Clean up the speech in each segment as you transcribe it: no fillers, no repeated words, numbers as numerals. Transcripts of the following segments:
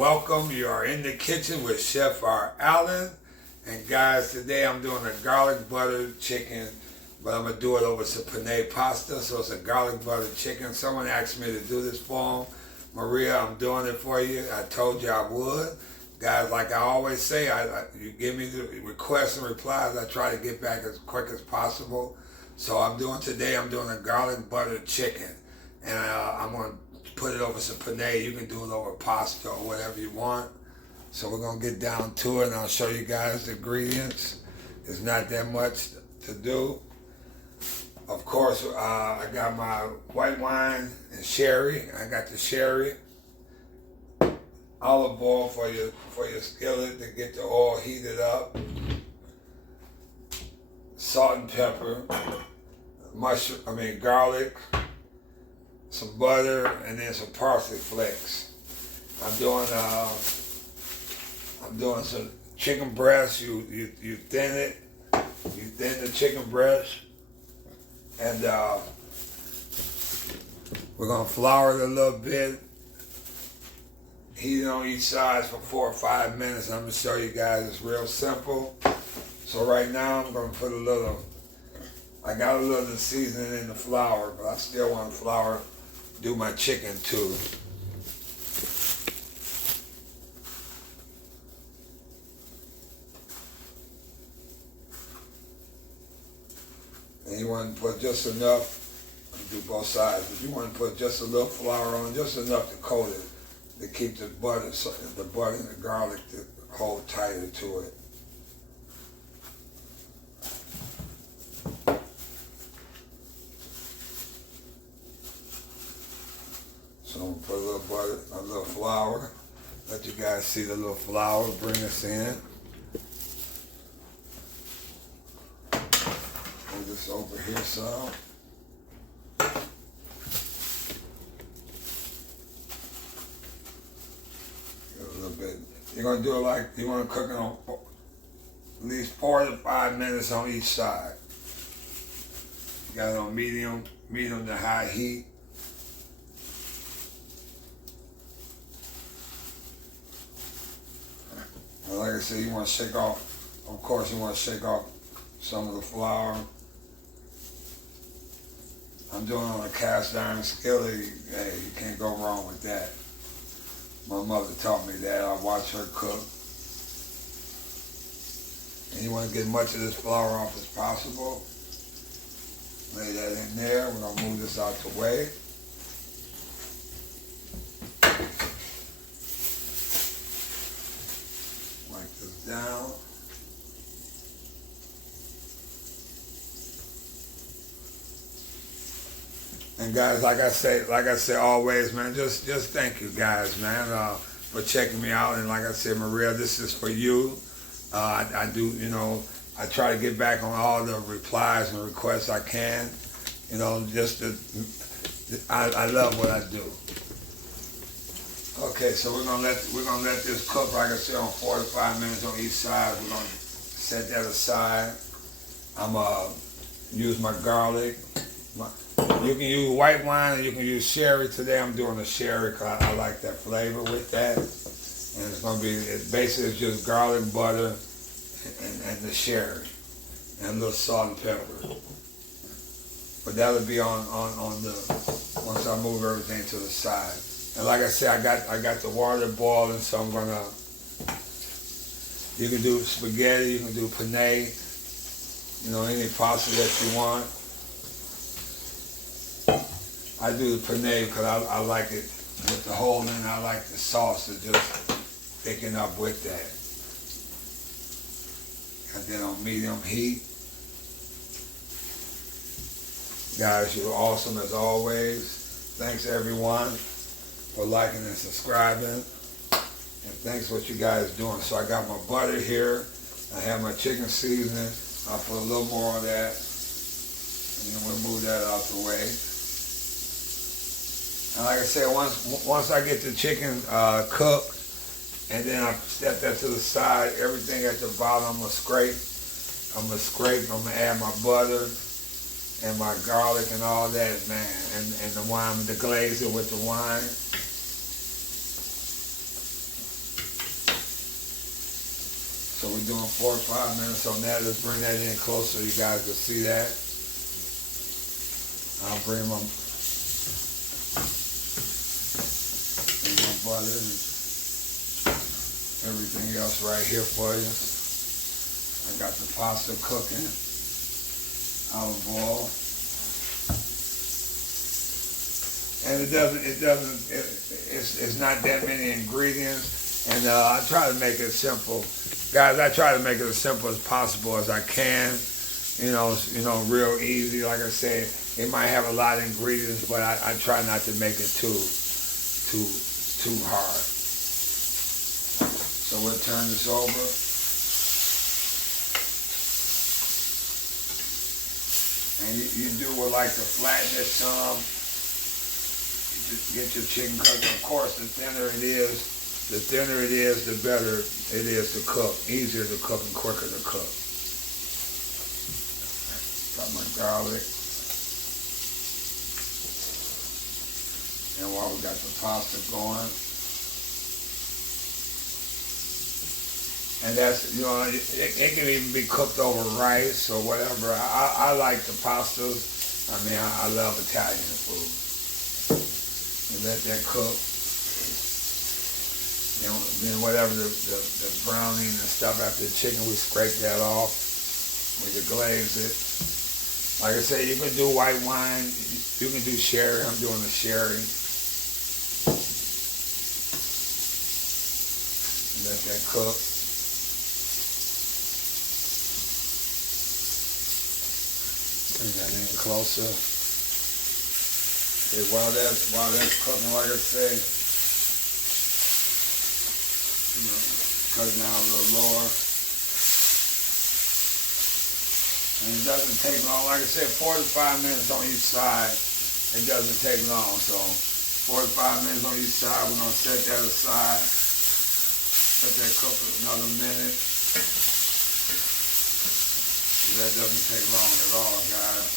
welcome. You are in the kitchen with Chef R. Allen. And guys, today I'm doing a garlic butter chicken, but I'm going to do it over some penne pasta. So it's a garlic butter chicken. Someone asked me to do this for them. Maria, I'm doing it for you. I told you I would. Guys, like I always say, you give me the requests and replies, I try to get back as quick as possible. So I'm doing a garlic butter chicken. And I'm going to put it over some penne. You can do it over pasta or whatever you want. So we're going to get down to it, and I'll show you guys the ingredients. It's not that much to do. Of course, I got my white wine and sherry. I got the sherry. Olive oil for your skillet to get the oil heated up. Salt and pepper. Garlic. Some butter, and then some parsley flakes. I'm doing some chicken breast. You thin it. You thin the chicken breast, and we're gonna flour it a little bit. Heat it on each side for 4 or 5 minutes. I'm gonna show you guys. It's real simple. So right now I'm gonna put I got a little of the seasoning in the flour, but I still want flour. Do my chicken too. And you want to put just enough, do both sides, but you want to put just a little flour on, just enough to coat it, to keep the butter and the garlic to hold tighter to it. So I'm gonna put a little butter, a little flour. Let you guys see the little flour bring us in. Move this over here some. Get a little bit. You're gonna do it like you want to cook it on at least 4 to 5 minutes on each side. You got it on medium to high heat. And like I said, you want to shake off, of course you want to shake off some of the flour. I'm doing it on a cast iron skillet. Hey, you can't go wrong with that. My mother taught me that. I watched her cook. And you want to get much of this flour off as possible. Lay that in there. We're going to move this out the way. Down. And guys, like I say always, man, just thank you guys, man, for checking me out. And like I said, Maria, this is for you. I do, I try to get back on all the replies and requests I can. I love what I do. Okay, so we're gonna let this cook, like I said, on 4 to 5 minutes on each side. We're gonna set that aside. I'm use my garlic. You can use white wine or you can use sherry. Today I'm doing a sherry because I like that flavor with that. And it's gonna be basically just garlic, butter, and the sherry, and a little salt and pepper. But that'll be on the once I move everything to the side. And like I said, I got the water boiling, so I'm gonna. You can do spaghetti, you can do penne, any pasta that you want. I do the penne because I like it with the hole in it. I like the sauce to just thicken up with that. And then on medium heat. Guys, you're awesome as always. Thanks everyone for liking and subscribing, and thanks for what you guys doing. So I got my butter here, I have my chicken seasoning, I'll put a little more of that, and then we'll move that out the way. And like I said, once I get the chicken cooked, and then I step that to the side, everything at the bottom I'm gonna scrape, I'm gonna add my butter, and my garlic and all that, man, and the wine, the glaze it with the wine. So we're doing 4 or 5 minutes on that. Let's bring that in closer so you guys can see that. I'll bring my butter and everything else right here for you. I got the pasta cooking, olive oil. And it's not that many ingredients. And I try to make it simple. Guys, I try to make it as simple as possible as I can. You know, real easy. Like I said, it might have a lot of ingredients, but I try not to make it too hard. So we'll turn this over. And you do would like to flatten it some. Just get your chicken cooked. Of course, the thinner it is, the better it is to cook. Easier to cook and quicker to cook. Got my garlic. And while we got the pasta going. And that's, you know, it can even be cooked over rice or whatever. I like the pastas. I mean, I love Italian food. And let that cook. Then whatever the browning and stuff after the chicken, we scrape that off. We deglaze it. Like I said, you can do white wine. You can do sherry. I'm doing the sherry. Let that cook. Bring that in closer. Okay, while that's cooking, like I say, you know, cut it down a little lower. And it doesn't take long. Like I said, 4 to 5 minutes on each side. It doesn't take long. So 4 to 5 minutes on each side. We're gonna set that aside. Let that cook for another minute. That doesn't take long at all, guys.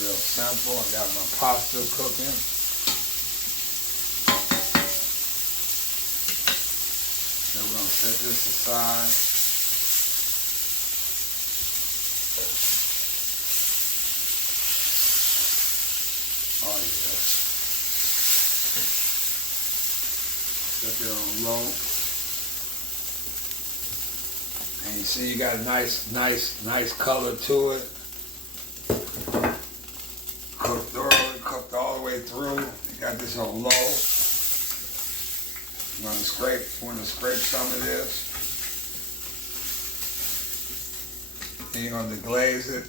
Real simple. I got my pasta cooking. Then we're going to set this aside. Oh yeah. Set it on low. And you see you got a nice color to it. Cooked thoroughly, cooked all the way through. You got this on low. You want to scrape some of this. Then you're going to deglaze it.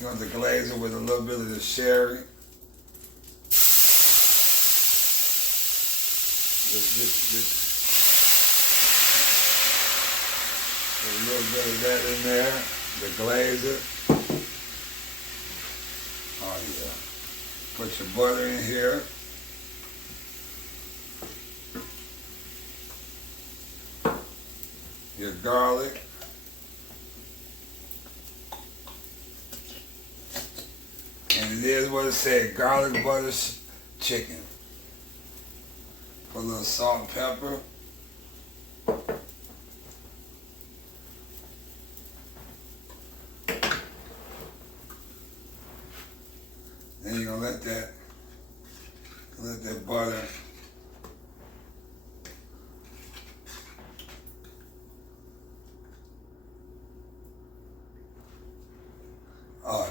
You're going to deglaze it with a little bit of the sherry. Put a little bit of that in there. Deglaze it. Oh yeah. Put your butter in here. Your garlic. And it is what it said, garlic butter chicken. Put a little salt and pepper. Then you're gonna let that butter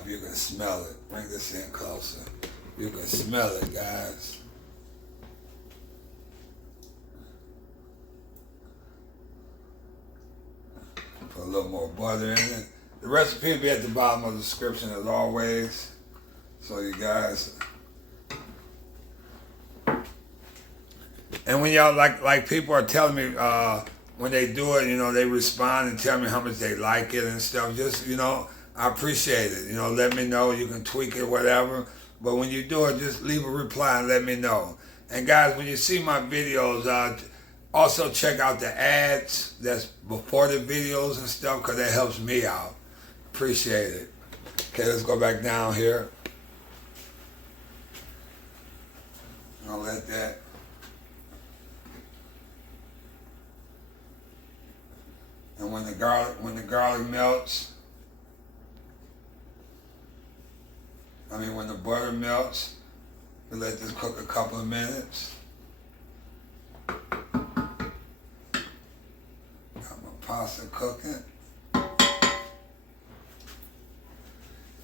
if you can smell it, bring this in closer. You can smell it, guys. Put a little more butter in it. The recipe will be at the bottom of the description as always. So you guys, and when y'all like people are telling me when they do it, you know, they respond and tell me how much they like it and stuff. Just, you know, I appreciate it. You know, let me know. You can tweak it, whatever. But when you do it, just leave a reply and let me know. And guys, when you see my videos, also check out the ads that's before the videos and stuff, because that helps me out. Appreciate it. Okay, let's go back down here. I'll let that. And when the garlic melts, when the butter melts, we let this cook a couple of minutes. Got my pasta cooking.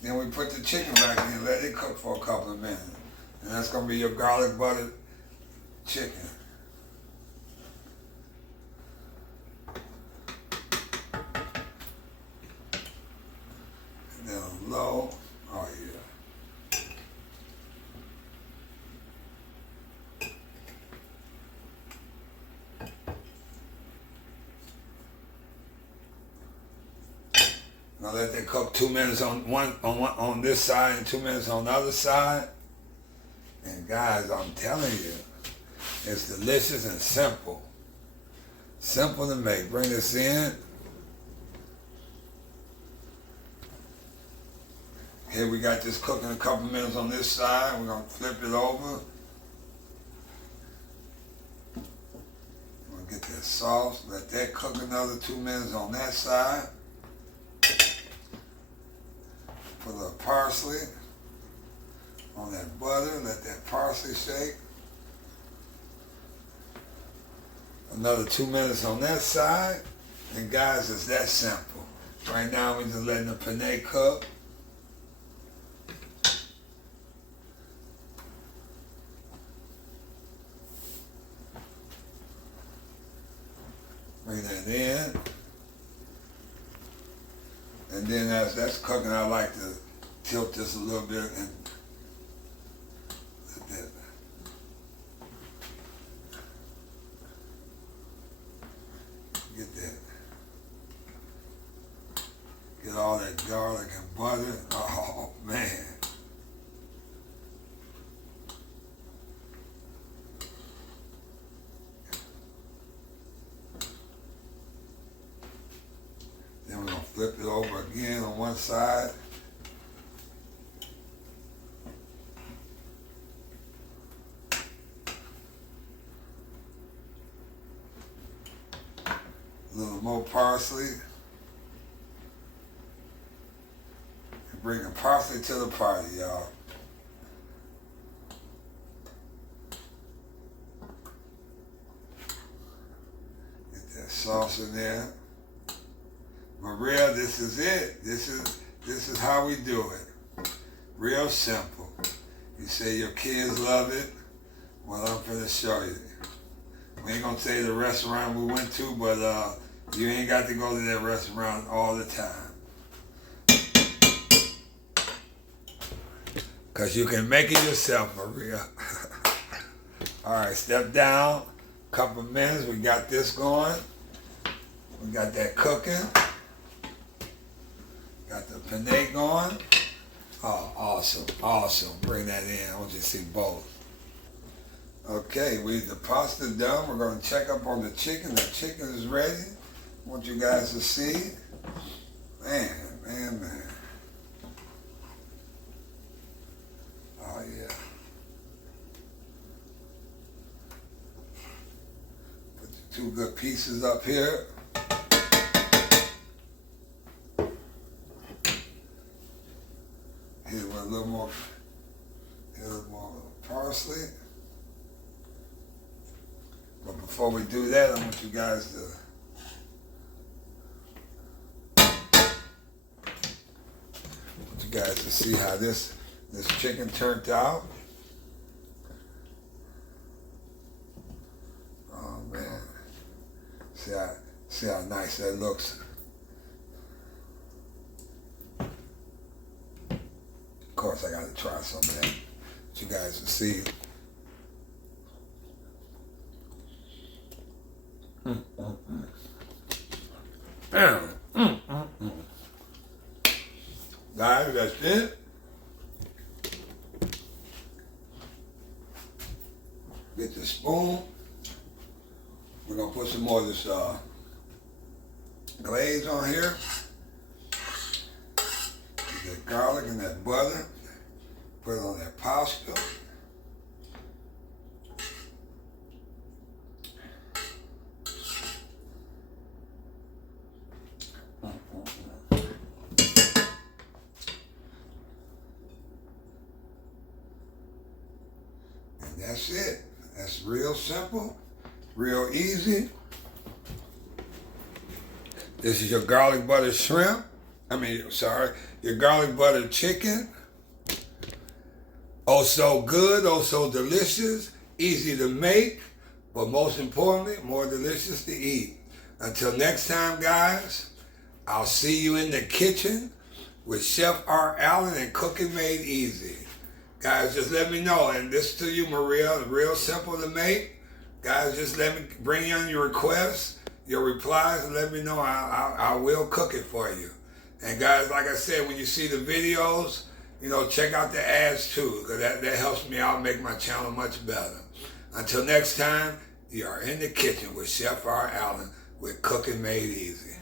Then we put the chicken back in and let it cook for a couple of minutes. And that's gonna be your garlic butter chicken. And then on low, oh yeah. Now let that cook 2 minutes on this side and 2 minutes on the other side. And guys, I'm telling you, it's delicious and simple. Simple to make. Bring this in. Here we got this cooking a couple minutes on this side. We're gonna flip it over. We're gonna get that sauce. Let that cook another 2 minutes on that side. Put a little parsley on that butter, let that parsley shake. Another 2 minutes on that side. And guys, it's that simple. Right now we're just letting the penne cook. Bring that in. And then as that's cooking, I like to tilt this a little bit and let that. Get that. Get all that garlic and butter. Oh man. Then we're gonna flip it over again on one side. A little more parsley. And bring the parsley to the party, y'all. Get that sauce in there. Maria, this is it. This is how we do it. Real simple. You say your kids love it. Well, I'm gonna show you. We ain't gonna say the restaurant we went to, but you ain't got to go to that restaurant all the time. Cause you can make it yourself, Maria. All right, step down. Couple minutes. We got this going. We got that cooking. Got the penne going. Oh, awesome, awesome. Bring that in. I want you to see both. Okay, the pasta done. We're going to check up on the chicken. The chicken is ready. I want you guys to see. Man. Oh, yeah. Put the two good pieces up here. Here with a little more parsley. But before we do that, I want you guys to see how this chicken turned out. Oh man, see how nice that looks. Of course, I got to try some of that. So you guys will see. Guys, that's it. Get the spoon. We're gonna put some more of this glaze on here. Get that garlic and that butter. Put it on that pasta. that's it. That's real simple, real easy. This is your garlic butter shrimp. Your garlic butter chicken. Oh so good, oh so delicious, easy to make, but most importantly, more delicious to eat. Until next time, guys, I'll see you in the kitchen with Chef R. Allen and Cooking Made Easy. Guys, just let me know. And this to you, Maria, real simple to make. Guys, just let me bring in your requests, your replies, and let me know. I will cook it for you. And guys, like I said, when you see the videos, check out the ads too, because that helps me out, make my channel much better. Until next time, you are in the kitchen with Chef R. Allen with Cooking Made Easy.